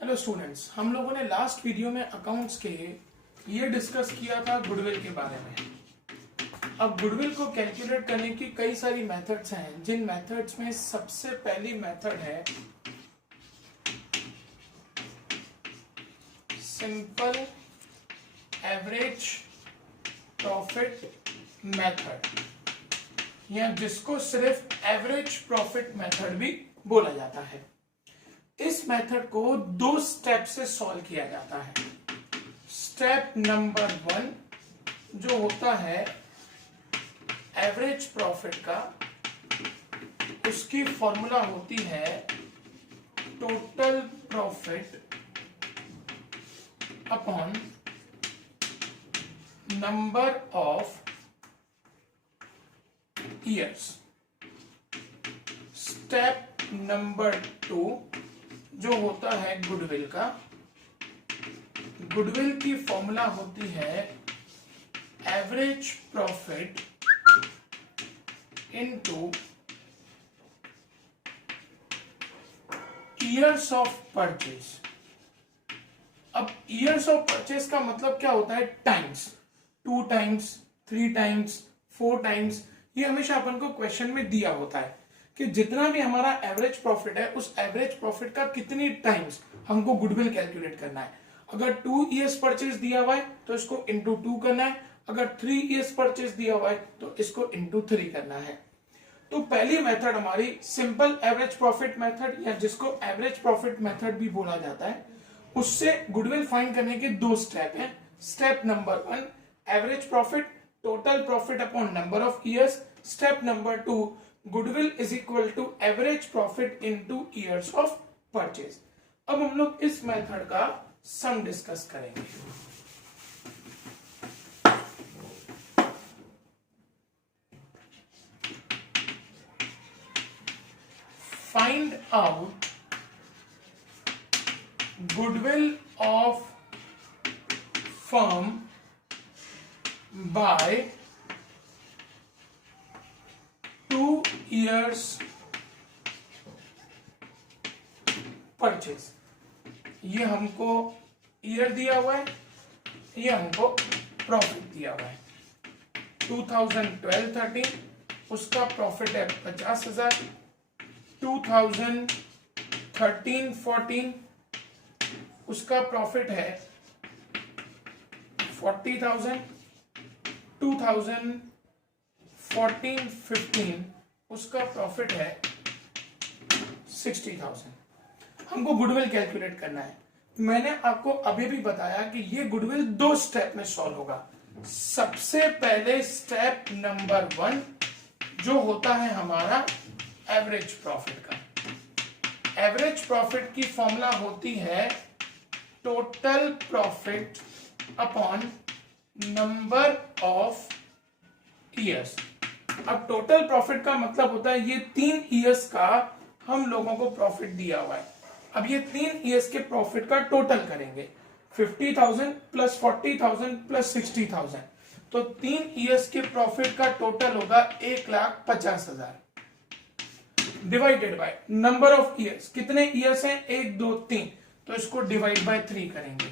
Hello students, हम लोगों ने लास्ट वीडियो में अकाउंट्स के ये डिस्कस किया था गुडविल के बारे में। अब गुडविल को कैलकुलेट करने की कई सारी मेथड्स हैं, जिन मेथड्स में सबसे पहली मेथड है सिंपल एवरेज प्रॉफिट मेथड, या जिसको सिर्फ एवरेज प्रॉफिट मेथड भी बोला जाता है। इस मेथड को दो स्टेप से सॉल्व किया जाता है। स्टेप नंबर 1 जो होता है एवरेज प्रॉफिट का, उसकी फॉर्मूला होती है total profit upon number of years. Step number 2 जो होता है गुडविल का, गुडविल की फॉर्मूला होती है average profit into years of purchase. अब ईयर्स ऑफ परचेज का मतलब क्या होता है? Times, 2 times, 3 times, 4 times. ये हमेशा अपन को क्वेश्चन में दिया होता है कि जितना भी हमारा एवरेज प्रॉफिट है, उस एवरेज प्रॉफिट का कितनी टाइम्स हमको गुडविल कैलकुलेट करना है। अगर 2 इयर्स परचेज दिया हुआ है तो इसको इंटू 2 करना है। अगर 3 इयर्स परचेज दिया हुआ है तो इसको इंटू 3 करना है। तो पहली मेथड हमारी सिंपल एवरेज प्रॉफिट मेथड, या जिसको एवरेज प्रॉफिट मेथड भी बोला जाता है। उससे गुडविल फाइंड करने के दो स्टेप हैं। Step number 1 average profit, total profit upon number of years. Step number 2 goodwill is equal to average profit into years of purchase. अब हम लोग इस मेथड का सम डिस्कस करेंगे। Find out goodwill of firm by 2 years purchase. ये हमको year दिया हुआ है, ये हमको प्रॉफिट दिया हुआ है। 2012-13 उसका प्रॉफिट है 50,000। 2013-14 उसका प्रॉफिट है 40,000। 2014-15 उसका प्रॉफिट है 60,000। हमको गुडविल कैलकुलेट करना है। मैंने आपको अभी भी बताया कि ये गुडविल 2 स्टेप में सॉल्व होगा। सबसे पहले स्टेप नंबर 1 जो होता है हमारा एवरेज प्रॉफिट का। एवरेज प्रॉफिट की फॉर्मूला होती है total profit upon number of years. अब टोटल प्रॉफिट का मतलब होता है ये 3 ईयर्स का हम लोगों को प्रॉफिट दिया हुआ है। अब ये 3 ईयर्स के प्रॉफिट का टोटल करेंगे, 50,000 प्लस 40,000 प्लस 60,000। तो 3 ईयर्स के प्रॉफिट का टोटल होगा 1,50,000 divided by number of years. कितने ईयर्स हैं? 1 2 3, तो इसको डिवाइड बाय 3 करेंगे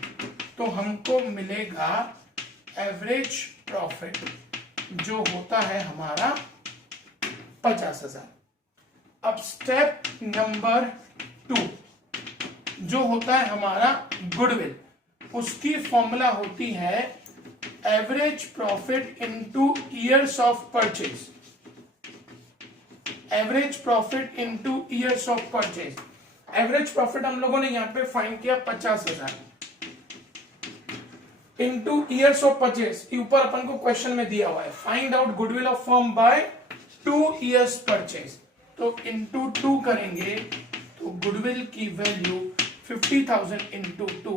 तो हमको मिलेगा एवरेज प्रॉफिट जो होता है हमारा 50,000। अब स्टेप नंबर 2 जो होता है हमारा गुडविल, उसकी फॉर्मूला होती है average profit into years of purchase. Average profit into years of purchase. Average profit हम लोगों ने यहां पे फाइंड किया 50,000 इनटू ईयर्स ऑफ परचेज। ऊपर अपन को क्वेश्चन में दिया हुआ है find out goodwill of firm by 2 years purchase. तो इनटू 2 करेंगे तो गुडविल की वैल्यू 50,000 इनटू 2,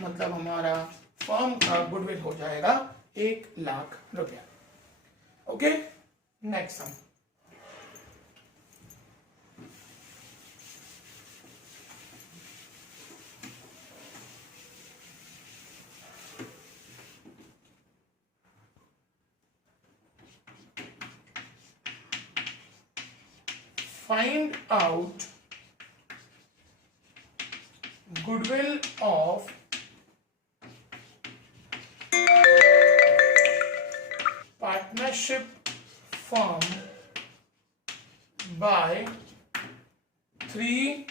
मतलब हमारा फर्म का गुडविल हो जाएगा 1,00,000 रुपया। Okay, next sum. find out goodwill of partnership firm bye 3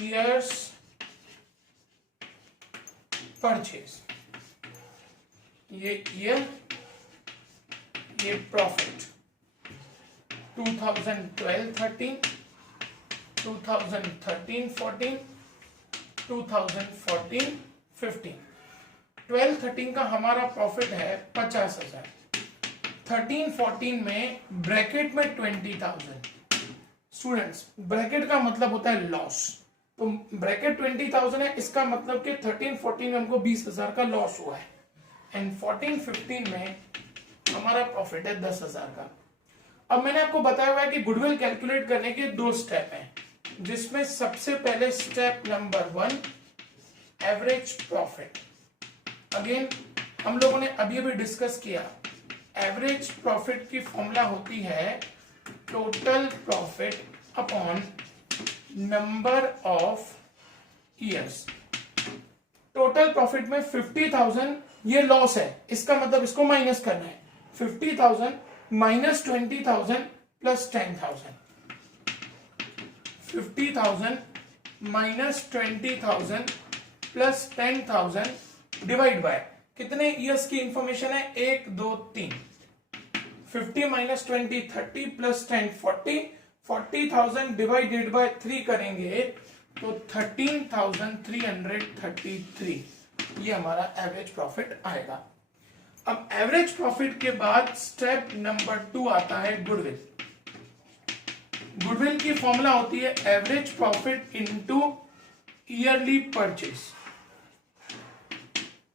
years purchase. ये ईयर, ये प्रॉफिट 2012-13, 2013-14, 2014-15। 12-13 का हमारा प्रॉफिट है 50,000। 13-14 में ब्रैकेट में 20,000। स्टूडेंट्स, ब्रैकेट का मतलब होता है लॉस, तो ब्रैकेट 20,000 है, इसका मतलब कि 13-14 में हमको 20,000 का लॉस हुआ है, एंड 14-15 में हमारा प्रॉफिट है 10,000 का। अब मैंने आपको बताया हुआ है कि गुडविल कैलकुलेट करने के 2 स्टेप हैं, जिसमें सबसे पहले step number 1 average profit. Again हम लोगों ने अभी अभी डिस्कस किया, एवरेज प्रॉफिट की फॉर्मूला होती है total profit upon number of years. Total profit में 50,000 ये लॉस है, इसका मतलब इसको माइनस करना है। 50,000 minus 20,000 plus 10,000। 50,000 minus 20,000 plus 10,000 divide by कितने ईयर्स की इंफॉर्मेशन है, 1 2 3। 50 माइनस 20 30 प्लस 10 40। 40,000 डिवाइडेड बाय 3 करेंगे तो 13,333, ये हमारा एवरेज प्रॉफिट आएगा। अब एवरेज प्रॉफिट के बाद स्टेप नंबर 2 आता है गुडविल। गुडविल की फॉर्मूला होती है average profit into yearly purchase.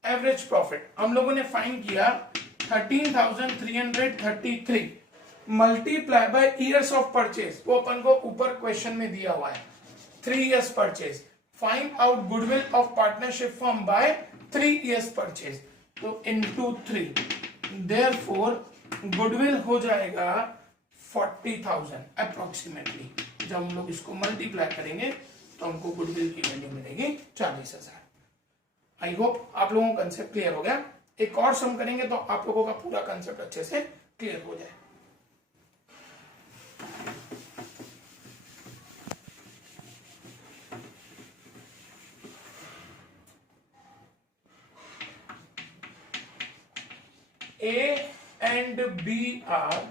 Average profit हम लोगों ने फाइंड किया 13,333 multiply by years of purchase, वो अपन को ऊपर क्वेश्चन में दिया हुआ है 3 years purchase. Find out goodwill of partnership firm bye 3 years purchase, तो इनटू 3, देयरफॉर गुडविल हो जाएगा 40,000 अप्रोक्सीमेटली। जब हम लोग इसको मल्टीप्लाई करेंगे तो हमको गुडविल की वैल्यू मिलेगी 40,000। आई होप आप लोगों को कंसेप्ट क्लियर हो गया। एक और सम करेंगे तो आप लोगों का पूरा कंसेप्ट अच्छे से क्लियर हो जाए। A and B are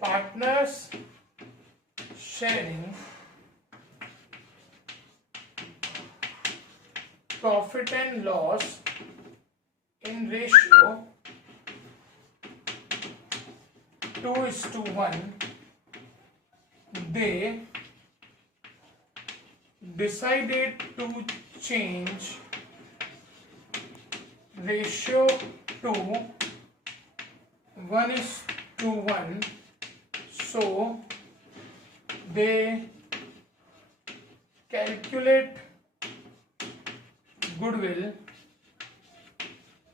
partners sharing profit and loss in ratio 2:1. They decided to change ratio to 1:1, so they calculate goodwill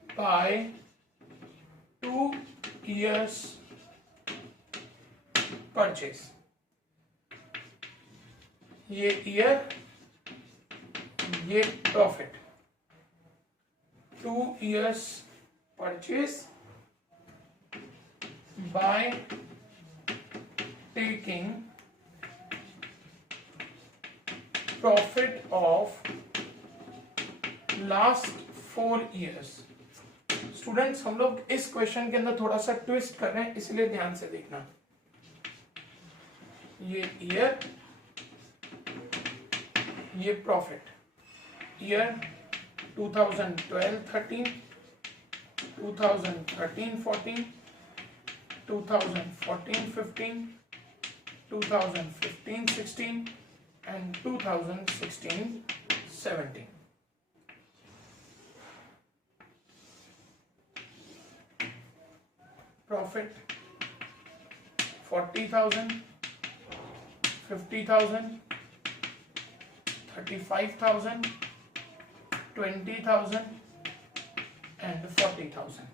by 2 years purchase। ये ईयर, ये profit, 2 years purchase by taking profit of last 4 years। Students, हम लोग इस question के अंदर थोड़ा सा twist कर रहे हैं, इसलिए ध्यान से देखना। ये ईयर, ये profit. Year 2012-13, 2013-14, 2014-15, 2015-16 and 2016-17। Profit 40,000, 50,000, 35,000, 20,000 and 40,000।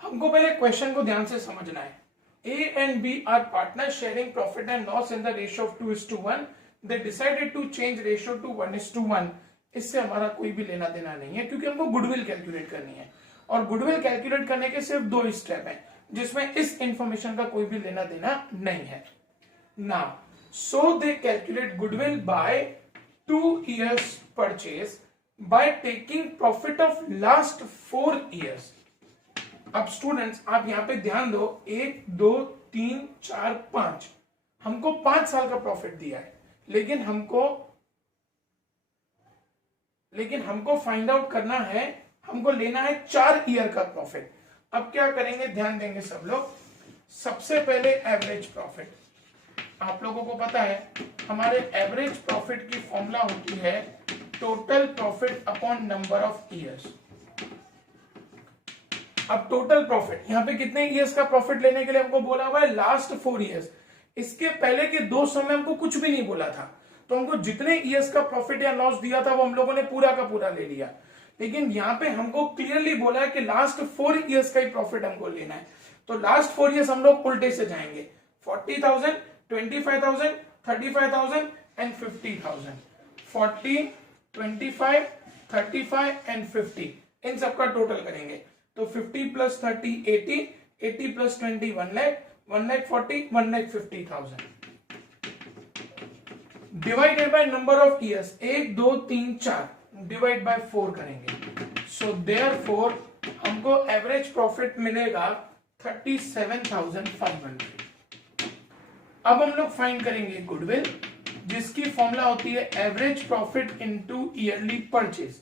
हमको पहले क्वेश्चन को ध्यान से समझना है। A and B are partners sharing profit and loss in the ratio of 2:1. They decided to change ratio to 1:1. इससे हमारा कोई भी लेना देना नहीं है क्योंकि हमको गुडविल कैलकुलेट करनी है और गुडविल कैलकुलेट करने के सिर्फ 2 स्टेप हैं जिसमें इस इंफॉर्मेशन का कोई भी लेना देना नहीं है. Now, so they calculate goodwill by 2 years purchase by taking profit of last 4 years. अब स्टूडेंट्स आप यहां पे ध्यान दो, 1 2 3 4 5 हमको 5 साल का प्रॉफिट दिया है, लेकिन हमको फाइंड आउट करना है, हमको लेना है 4 ईयर का प्रॉफिट. अब क्या करेंगे, ध्यान देंगे सब लोग. सबसे पहले एवरेज प्रॉफिट. आप लोगों को पता है हमारे एवरेज प्रॉफिट की फॉर्मूला होती है total profit upon number of years. अब टोटल प्रॉफिट यहां पे कितने ईयर्स का प्रॉफिट लेने के लिए हमको बोला हुआ है, लास्ट 4 ईयर्स. इसके पहले के 2 समय हमको कुछ भी नहीं बोला था, तो हमको जितने ईयर्स का प्रॉफिट या लॉस दिया था वो हम लोगों ने पूरा का पूरा ले लिया. लेकिन यहां पे हमको क्लियरली बोला है कि लास्ट 4 ईयर्स का ही प्रॉफिट हमको लेना है. तो लास्ट 4 ईयर्स हम लोग उल्टे से जाएंगे, 40,000, 25,000, 35,000 एंड 50,000. 40, 25, 35 एंड 50 इन सबका टोटल करेंगे तो 50 plus 30 80, 80 plus 20 1 lakh, 1 lakh 40, 1 lakh 50,000 divided by number of years. 1 2 3 4 divide by 4 करेंगे. सो देयरफॉर हमको एवरेज प्रॉफिट मिलेगा 37,500. अब हम लोग फाइंड करेंगे गुडविल, जिसकी फॉर्मूला होती है average profit into yearly purchase.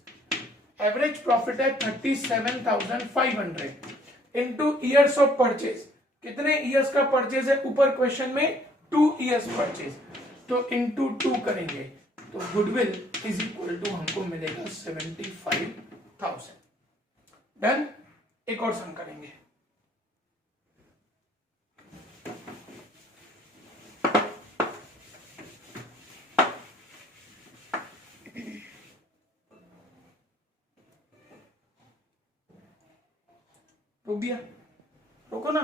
Average profit है 37,500 इनटू ईयर्स ऑफ परचेज. कितने ईयर्स का परचेज है ऊपर क्वेश्चन में, 2 ईयर्स परचेज, तो इनटू 2 करेंगे तो गुडविल इज इक्वल टू हमको मिलेगा 75,000. डन. एक और सम करेंगे. रोक दिया, रोको ना.